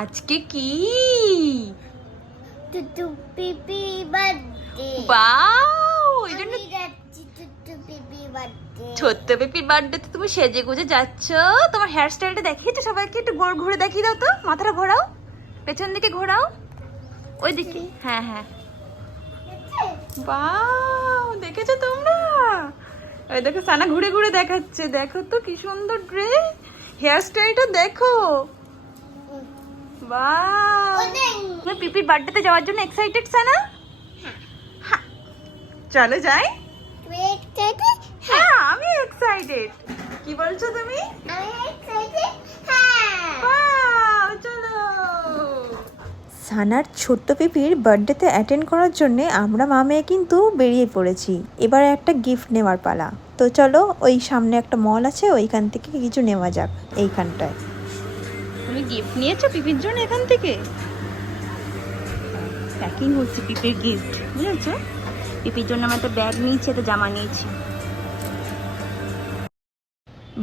আজকে কি টুটু পিপি বার্থডে বাও এই জন্য যাচ্ছি টুটু পিপি বার্থডে ছোট্ট পিপির বার্থডেতে তুমি সেজে গুজে যাচ্ছ। তোমার হেয়ার স্টাইলটা দেখিয়েছো সবাইকে? একটু ঘুরে দেখিয়ে দাও তো, মাথাটা ঘোরাও, পেছন দিকে ঘোরাও, ওই দিকে। হ্যাঁ হ্যাঁ, বাও দেখেছো তোমরা? ওই দেখো সানা ঘুরে ঘুরে দেখাচ্ছে, দেখো তো কি সুন্দর ড্রেস, হেয়ার স্টাইলটা দেখো। বাও, তুমি পিপির বার্থডেতে যাওয়ার জন্য এক্সাইটেড সানা? হ্যাঁ, চলো যাই। তুমি এক্সাইটেড? হ্যাঁ আমি এক্সাইটেড। কি বলছো তুমি? আমি এক্সাইটেড। হ্যাঁ বাও চলো। সানার ছোট্ট পিপির বার্থডেতে অ্যাটেন্ড করার জন্যে আমরা মা মেয়ে কিন্তু বেরিয়ে পড়েছি। এবার একটা গিফট নেওয়ার পালা। তো চলো, ওই সামনে একটা মল আছে, ওইখান থেকে কিছু নেওয়া যাক এইখানটায়। তুমি গিফট নিয়েছো পিপির জন্য এখান থেকে? প্যাকিং হচ্ছে পিপির গিফট, বুঝেছো? পিপির জন্য আমি একটা ব্যাগ নিয়েছি, একটা জামা নিয়েছি।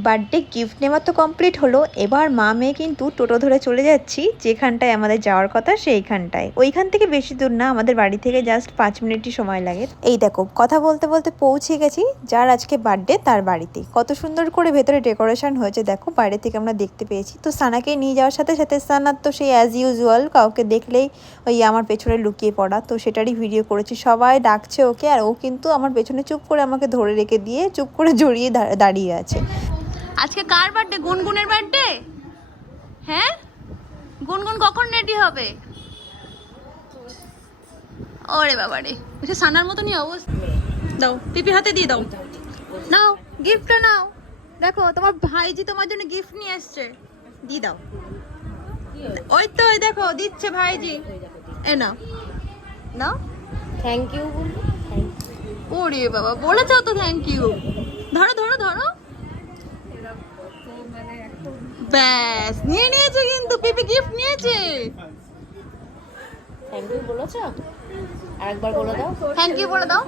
বার্থডে গিফট নেওয়া তো কমপ্লিট হলো। এবার মা মেয়ে কিন্তু টোটো ধরে চলে যাচ্ছি যেখানটায় আমাদের যাওয়ার কথা, সেইখানটায়। ওইখান থেকে বেশি দূর না, আমাদের বাড়ি থেকে জাস্ট 5 মিনিটই সময় লাগে। এই দেখো, কথা বলতে বলতে পৌঁছে গেছি যার আজকে বার্থডে তার বাড়িতে। কত সুন্দর করে ভেতরে ডেকোরেশন হয়েছে দেখো, বাইরে থেকে আমরা দেখতে পেয়েছি। তো সানাকে নিয়ে যাওয়ার সাথে সাথে সানার তো সেই অ্যাজ ইউজুয়াল কাউকে দেখলেই ওই আমার পেছনে লুকিয়ে পড়া, তো সেটারই ভিডিও করেছি। সবাই ডাকছে ওকে, আর ও কিন্তু আমার পেছনে চুপ করে আমাকে ধরে রেখে দিয়ে চুপ করে জড়িয়ে দাঁড়িয়ে আছে। আজকে কার বার্থডে? গুনগুনের বার্থডে। হ্যাঁ, গুনগুন কখন রেডি হবে? ওরে বাবা রে, এটা সানার মতনই অবস্থা। দাও পিপির হাতে দিয়ে দাও, নাও গিফটটা নাও। দেখো তোমার ভাইজি তোমার জন্য গিফট নিয়ে এসছে, দিয়ে দাও। ওই তো ওই দেখো দিচ্ছে ভাইজি, এ নাও নাও। থ্যাংক ইউ বলবো। ওরে বাবা, বলেছো তো থ্যাংক ইউ। ধরো ধরো ধরো, ব্যাস নিয়ে নিয়েছে কিন্তু পিপি, গিফট নিয়েছে। থ্যাংক ইউ বলেছো? আরেকবার বলে দাও। থ্যাংক ইউ বলে দাও।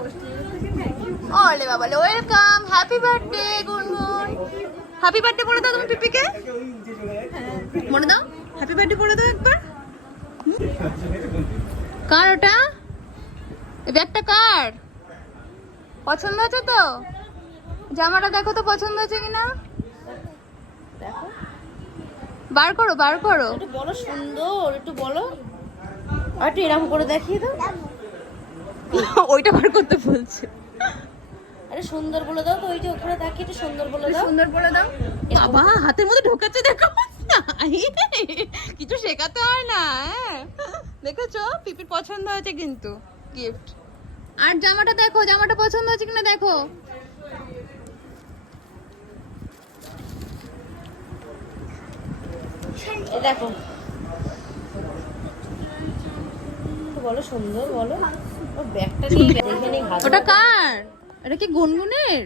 ওলে বাবা, ওয়েলকাম, হ্যাপি বার্থডে গুনগুন। হ্যাপি বার্থডে বলে দাও তুমি পিপিকে, বলে দাও হ্যাপি বার্থডে বলে দাও একবার। কার ওটা? এই ব্যাগটা কার? পছন্দ হয়েছে তো? জামাটা দেখো তো পছন্দ হয়েছে কিনা, দেখো, বার করো বার করো। একটু বলো সুন্দর, একটু বলো, আর একটু এরকম করে দেখিয়ে দাও। ওইটা বার করতে বলছে। আরে সুন্দর বলে দাও তো, ওই যে ওখানে তাকিয়ে একটু সুন্দর বলে দাও। সুন্দর বলে দাও। বাবা হাতের মধ্যে ঢোকাচ্ছে দেখো, কিছু শেখাতে হয় না। হ্যাঁ দেখেছো, পিপির পছন্দ হয়েছে কিন্তু গিফট। আর জামাটা দেখো, জামাটা পছন্দ হয়েছে কিনা দেখো। এই দেখো, একটু বলো সুন্দর বলো। ও ব্যাগটা নিয়ে দেখে নেই হাত। ওটা কার? এটা কি গুনগুনের?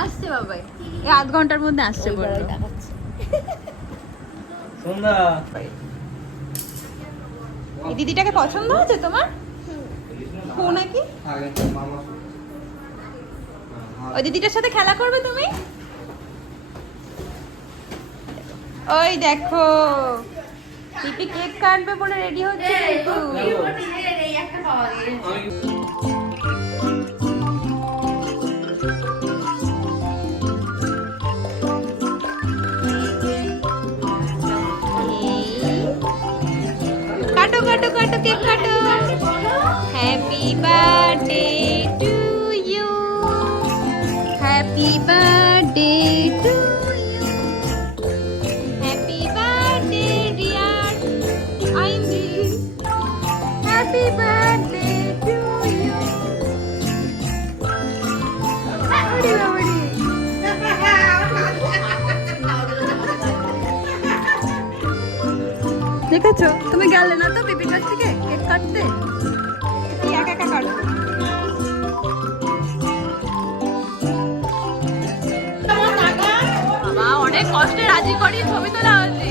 আসছে বাবাই, এই আধ ঘন্টার মধ্যে আসছে বললো। দেখাচ্ছে। এই দিদিটাকে পছন্দ হয়েছে তোমার? ও নাকি ওই দিদিটার সাথে খেলা করবে তুমি? ওই দেখো পিপি কেক কাটবে বলে রেডি হচ্ছে কিন্তু। কাটো কাটো কাটো, কেক কাটো। Happy birthday to you, happy birthday to you, happy birthday dear আইনজি, হ্যাপি বার্থডে টু ইউ। আরে বাবা রে, দেখেছো তুমি গেলে না তো পিপির কাছ থেকে কেক কাটতে, কি একা একা কাটো। বাবা অনেক কষ্টে রাজি করি ছবি তোলা হচ্ছে।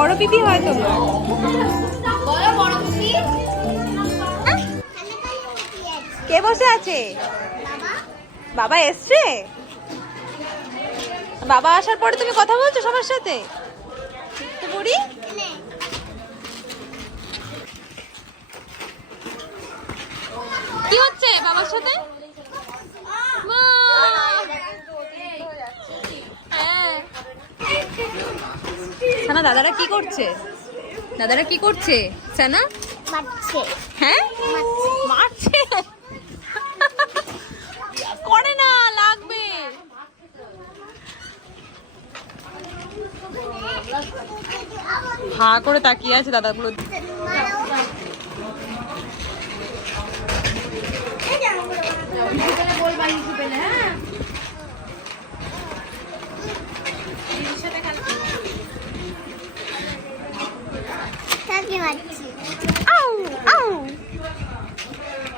বড় পিপি হয় তোমার। কে বসে আছে? বাবা এসছে? বাবা আসার পরে তুমি কথা বলছো সবার সাথে? তো বুড়ি কি হচ্ছে বাবার সাথে? মা! হ্যাঁ। সানা দাদারা কি করছে? দাদারা কি করছে? সানা মারছে হ্যাঁ মারছে করে না, লাগবে। হা করে তাকিয়ে আছে দাদাগুলো। কাকে মারছি আউ আউ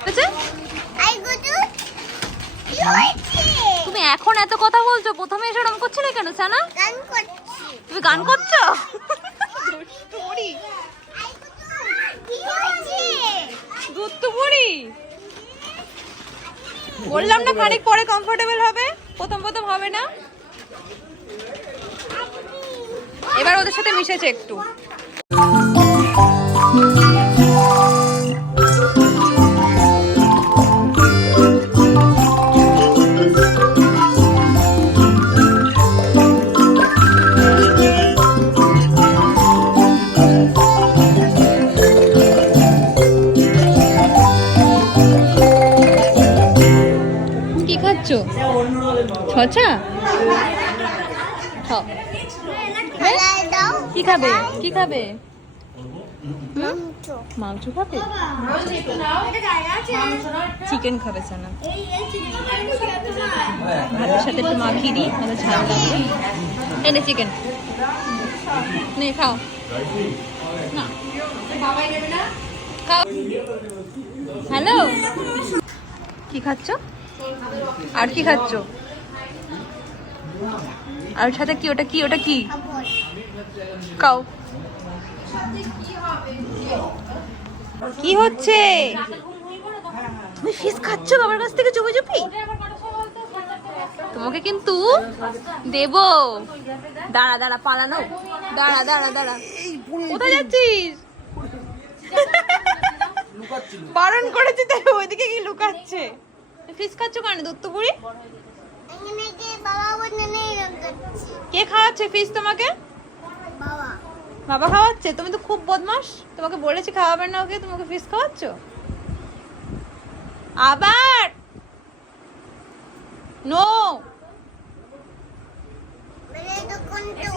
আচ্ছা আই গুডু কি হয়েছে তুমি এখন এত কথা বলছো, প্রথমে এসে রং করছিলে কেন সানা? গান করছি তুমি গান করছো? আই গুডু কি হয়েছে দুধ বুড়ি বললাম না খানিক পরে কমফোর্টেবল হবে, প্রথম প্রথম হবে না। এবার ওদের সাথে মিশেছে একটু। কি খাচ্ছ? ছচা খাও। খালাই দাও কি খাবে? কি খাবে? মাংস মাংস খাবে? চিকেন খাবে সানা। ভাতের সাথে একটু মাখিয়ে দিই, তাহলে ঝাল লাগবে। এনে চিকেন নে খাও না খাও। হ্যালো কি খাচ্ছ? আর কি খাচ্ছ? আর সাথে কি? ওটা কি? ওটা কি খাও? কি হচ্ছে? তুমি ফিশ খাচ্ছ বাবার কাছ থেকে চুপি চুপি? তোমাকে কিন্তু দেব। দাঁড়া দাঁড়া পালানো, দাঁড়া দাঁড়া দাঁড়া। কোথায় যাচ্ছিস? বারণ করেছি তাই ওইদিকে কি লুকাচ্ছে? ফিশ খাচ্ছ কেন দত্তপুরি? এখানে কি বাবা বলে নেই রঙাচ্ছি কে খাওয়াচ্ছে ফিশ তোমাকে? বাবা বাবা খাওয়াচ্ছে? তুমি তো খুব বদমাস, তোমাকে বলেছি খাওয়াবেন না ওকে, তোমাকে ফিশ খাওয়াচ্ছ আবার? নো মানে দোকান তো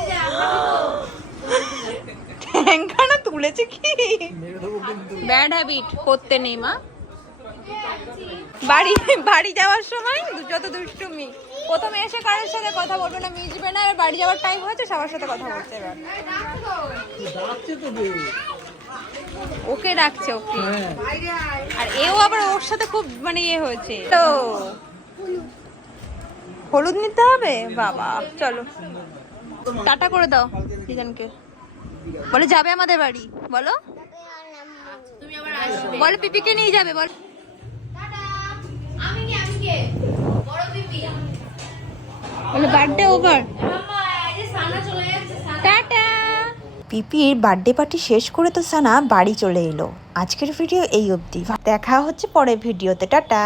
ঠ্যাংখানা তুলেছে কি? ব্যাড হ্যাবিট করতে নেই মা। বাড়ি বাড়ি যাওয়ার সময় যত দুষ্টুমি, প্রথমে এসে কারোর সাথে কথা বলবে না, মিশবে না। এবার বাড়ি যাওয়ার টাইম হয়েছে, সবার সাথে কথা বলছে। এবার ওকে ডাকছে, ওকে। আর এও আবার ওর সাথে খুব মানে ইয়ে হয়েছে। তো হলুদ নিতে হবে বাবা। চলো টাটা করে দাও দিদানকে, বলে যাবে আমাদের বাড়ি। বলো বলো পিপিকে নিয়ে যাবে। বল বলে বার্থডে ওভার, টাটা। পিপির বার্থডে পার্টি শেষ করে তো সানা বাড়ি চলে এলো। আজকের ভিডিও এই অবধি, দেখা হচ্ছে পরের ভিডিওতে। টাটা।